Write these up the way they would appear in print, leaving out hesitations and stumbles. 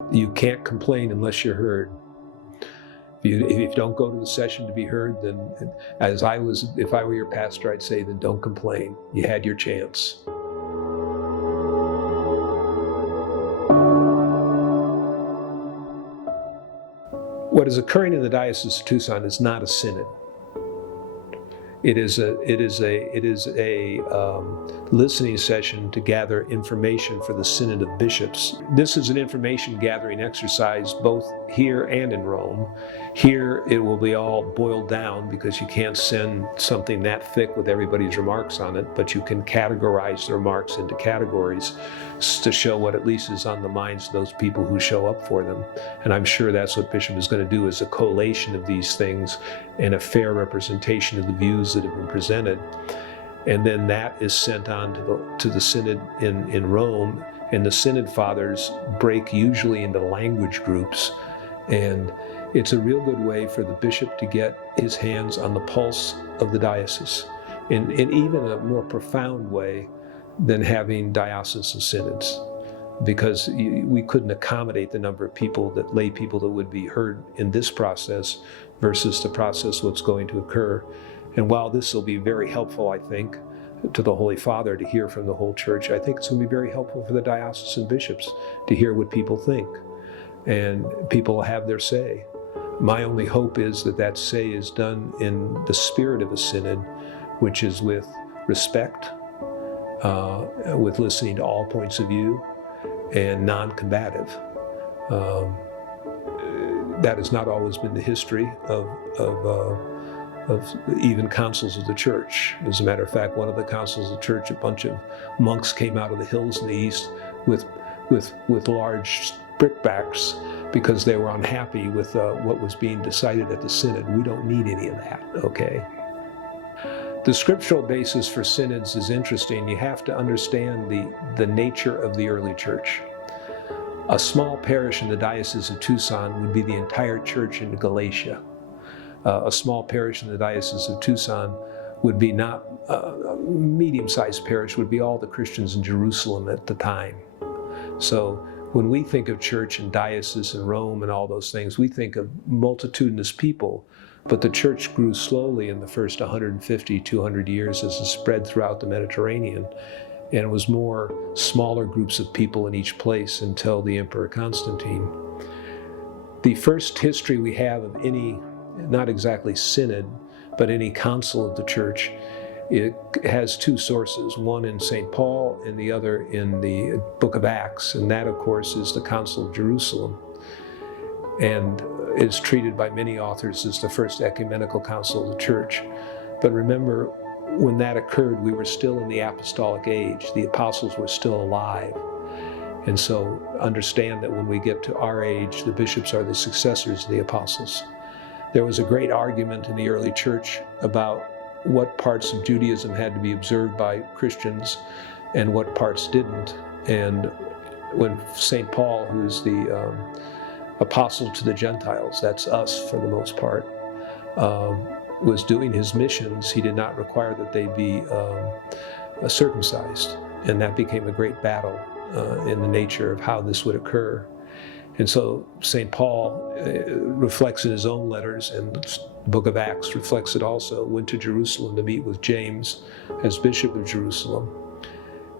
You can't complain unless you're heard. If you don't go to the session to be heard, then if I were your pastor, I'd say, then don't complain. You had your chance. What is occurring in the Diocese of Tucson is not a synod. It is a listening session to gather information for the Synod of Bishops. This is an information gathering exercise both here and in Rome. Here it will be all boiled down because you can't send something that thick with everybody's remarks on it, but you can categorize the remarks into categories to show what at least is on the minds of those people who show up for them. And I'm sure that's what Bishop is going to do, is a collation of these things and a fair representation of the views that have been presented. And then that is sent on to the Synod in Rome, and the Synod Fathers break usually into language groups. And it's a real good way for the bishop to get his hands on the pulse of the diocese in even a more profound way than having diocesan synods, because we couldn't accommodate the number of people, lay people that would be heard in this process versus the process what's going to occur. And while this will be very helpful, I think, to the Holy Father to hear from the whole church, I think it's going to be very helpful for the diocesan bishops to hear what people think. And people have their say. My only hope is that that say is done in the spirit of a synod, which is with respect, with listening to all points of view, and non-combative. That has not always been the history of even councils of the church. As a matter of fact, one of the councils of the church, a bunch of monks came out of the hills in the east with large brickbats because they were unhappy with what was being decided at the synod. We don't need any of that, okay? The scriptural basis for synods is interesting. You have to understand the nature of the early church. A small parish in the Diocese of Tucson would be the entire church in Galatia. A small parish in the Diocese of Tucson would be not a medium-sized parish, would be all the Christians in Jerusalem at the time. So when we think of church and diocese and Rome and all those things, we think of multitudinous people, but the church grew slowly in the first 150, 200 years as it spread throughout the Mediterranean. And it was more smaller groups of people in each place until the Emperor Constantine. The first history we have of any, not exactly synod, but any council of the church, it has two sources, one in St. Paul and the other in the book of Acts. And that, of course, is the Council of Jerusalem. And is treated by many authors as the first ecumenical council of the church. But remember, when that occurred, we were still in the apostolic age. The apostles were still alive. And so understand that when we get to our age, the bishops are the successors of the apostles. There was a great argument in the early church about what parts of Judaism had to be observed by Christians and what parts didn't. And when St. Paul, who's the apostle to the Gentiles, that's us for the most part, was doing his missions, he did not require that they be circumcised. And that became a great battle in the nature of how this would occur. And so St. Paul reflects in his own letters, and the book of Acts reflects it also, went to Jerusalem to meet with James as Bishop of Jerusalem.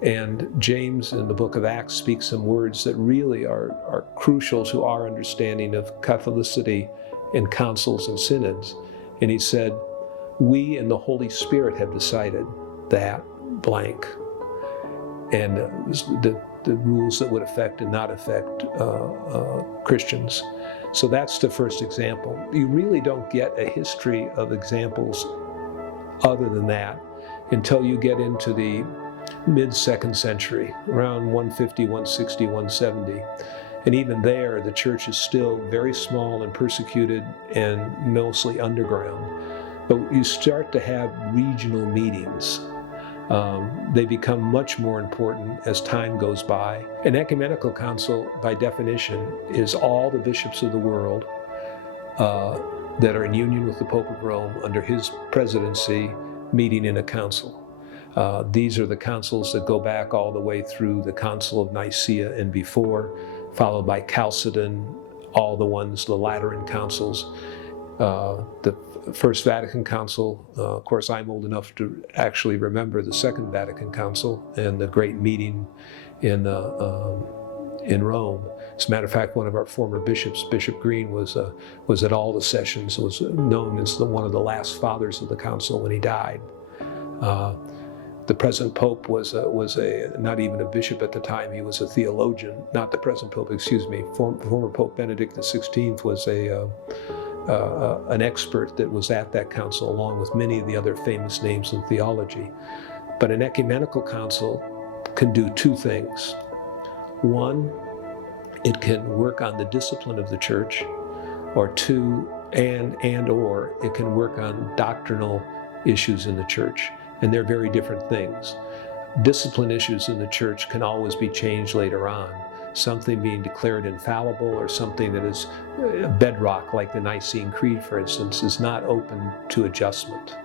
And James in the book of Acts speaks some words that really are crucial to our understanding of Catholicity and councils and synods. And he said, we and the Holy Spirit have decided that blank. And the rules that would affect and not affect Christians. So that's the first example. You really don't get a history of examples other than that until you get into the mid-2nd century, around 150, 160, 170. And even there, the church is still very small and persecuted and mostly underground. But you start to have regional meetings. They become much more important as time goes by. An ecumenical council, by definition, is all the bishops of the world that are in union with the Pope of Rome under his presidency meeting in a council. These are the councils that go back all the way through the Council of Nicaea and before. followed by Chalcedon, all the Lateran councils. The First Vatican Council, of course, I'm old enough to actually remember the Second Vatican Council and the great meeting in Rome. As a matter of fact, one of our former bishops, Bishop Green, was at all the sessions, was known as one of the last fathers of the council when he died. The present Pope was not even a bishop at the time, he was a theologian. Not the present Pope, excuse me. Former Pope Benedict XVI was an expert that was at that council, along with many of the other famous names in theology. But an ecumenical council can do two things. One, it can work on the discipline of the church, or two, or it can work on doctrinal issues in the church. And they're very different things. Discipline issues in the church can always be changed later on. Something being declared infallible or something that is bedrock, like the Nicene Creed, for instance, is not open to adjustment.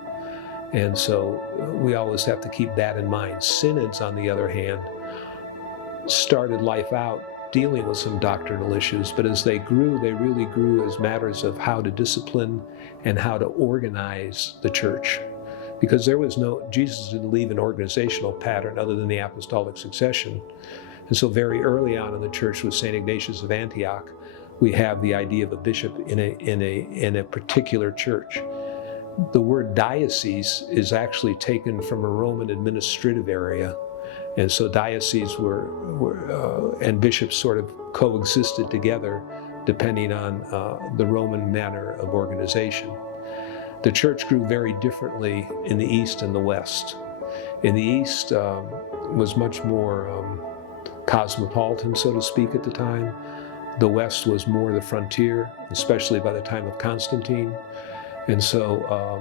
And so we always have to keep that in mind. Synods, on the other hand, started life out dealing with some doctrinal issues, but as they grew, they really grew as matters of how to discipline and how to organize the church. Because Jesus didn't leave an organizational pattern other than the apostolic succession. And so very early on in the church with St. Ignatius of Antioch, we have the idea of a bishop in a particular church. The word diocese is actually taken from a Roman administrative area. And so dioceses and bishops sort of coexisted together depending on the Roman manner of organization. The church grew very differently in the East and the West. In the East was much more cosmopolitan, so to speak, at the time. The West was more the frontier, especially by the time of Constantine. And so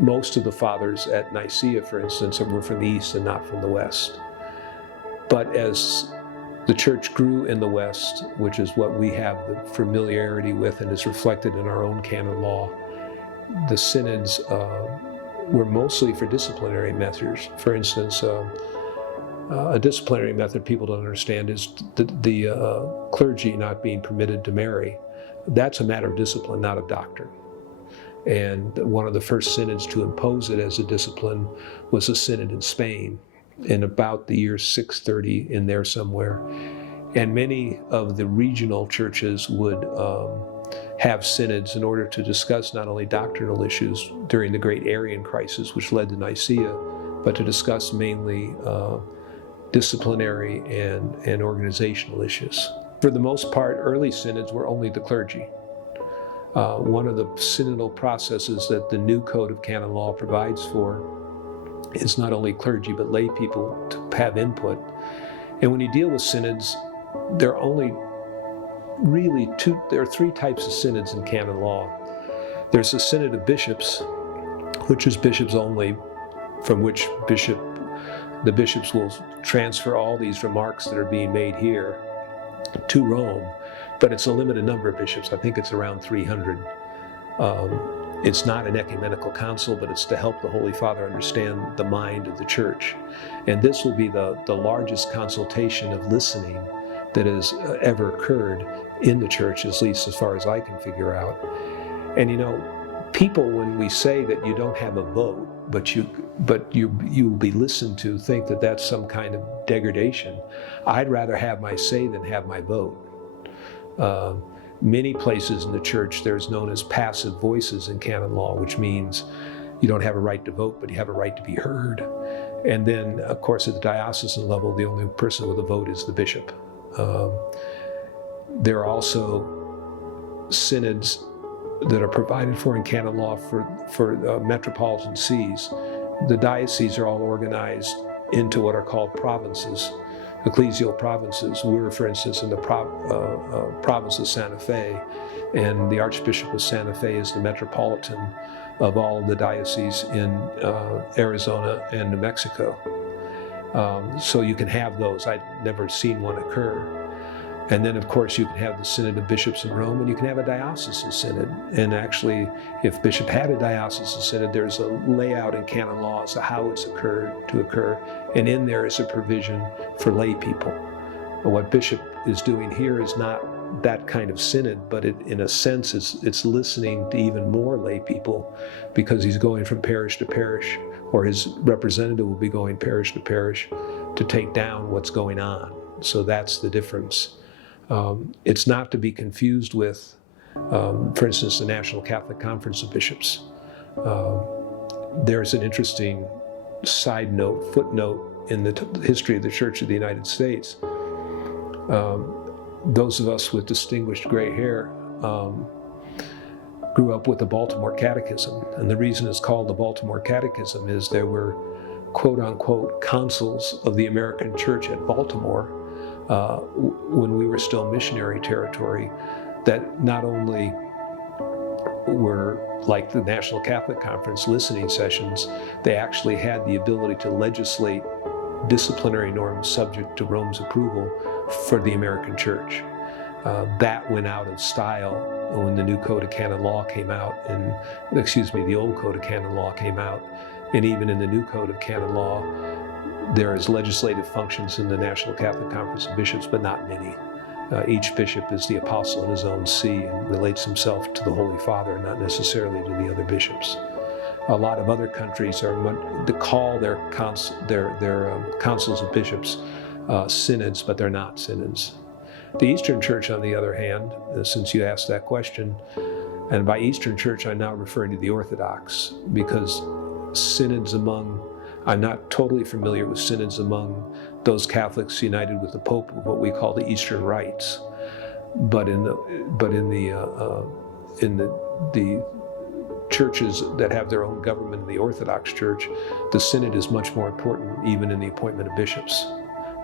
most of the fathers at Nicaea, for instance, were from the East and not from the West. But as the church grew in the West, which is what we have the familiarity with and is reflected in our own canon law, the synods were mostly for disciplinary measures. For instance, a disciplinary method people don't understand is the clergy not being permitted to marry. That's a matter of discipline, not of doctrine. And one of the first synods to impose it as a discipline was a synod in Spain in about the year 630, in there somewhere. And many of the regional churches would have synods in order to discuss not only doctrinal issues during the great Arian crisis, which led to Nicaea, but to discuss mainly disciplinary and organizational issues. For the most part, early synods were only the clergy. One of the synodal processes that the new Code of Canon Law provides for is not only clergy, but lay people to have input. And when you deal with synods, there are three types of synods in canon law. There's a synod of bishops, which is bishops only, from which the bishops will transfer all these remarks that are being made here to Rome, but it's a limited number of bishops. I think it's around 300. It's not an ecumenical council, but it's to help the Holy Father understand the mind of the church. And this will be the largest consultation of listening that has ever occurred in the church, at least as far as I can figure out. And people, when we say that you don't have a vote, but you will be listened to, think that that's some kind of degradation. I'd rather have my say than have my vote. Many places in the church, there's known as passive voices in canon law, which means you don't have a right to vote, but you have a right to be heard. And then, of course, at the diocesan level, the only person with a vote is the bishop. There are also synods that are provided for in canon law for metropolitan sees. The dioceses are all organized into what are called provinces, ecclesial provinces. We're, for instance, in the province of Santa Fe, and the Archbishop of Santa Fe is the metropolitan of all of the dioceses in Arizona and New Mexico. So you can have those. I've never seen one occur. And then, of course, you can have the Synod of Bishops in Rome, and you can have a diocesan synod. And actually, if bishop had a diocesan synod, there's a layout in canon law as to how it's to occur. And in there is a provision for lay people. What bishop is doing here is not that kind of synod, but in a sense it's listening to even more lay people, because he's going from parish to parish, or his representative will be going parish to parish to take down what's going on. So that's the difference. It's not to be confused with, for instance, the National Catholic Conference of Bishops. There's an interesting side note, footnote in the history of the Church of the United States. Those of us with distinguished gray hair grew up with the Baltimore Catechism, and the reason it's called the Baltimore Catechism is there were quote-unquote consuls of the American Church at Baltimore when we were still missionary territory, that not only were like the National Catholic Conference listening sessions, they actually had the ability to legislate disciplinary norms subject to Rome's approval for the American Church. That went out of style when the new Code of Canon Law came out, the old Code of Canon Law came out, and even in the new Code of Canon Law, there is legislative functions in the National Catholic Conference of Bishops, but not many. Each bishop is the apostle in his own see and relates himself to the Holy Father, not necessarily to the other bishops. A lot of other countries to call their councils of bishops synods, but they're not synods. The Eastern Church, on the other hand, since you asked that question, and by Eastern Church I'm now referring to the Orthodox, because synods I'm not totally familiar with synods among those Catholics united with the Pope, what we call the Eastern Rites, but in the churches that have their own government in the Orthodox Church, the synod is much more important, even in the appointment of bishops,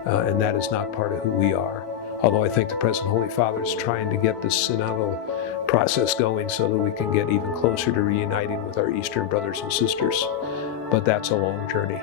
and that is not part of who we are. Although I think the present Holy Father is trying to get the synodal process going so that we can get even closer to reuniting with our Eastern brothers and sisters. But that's a long journey.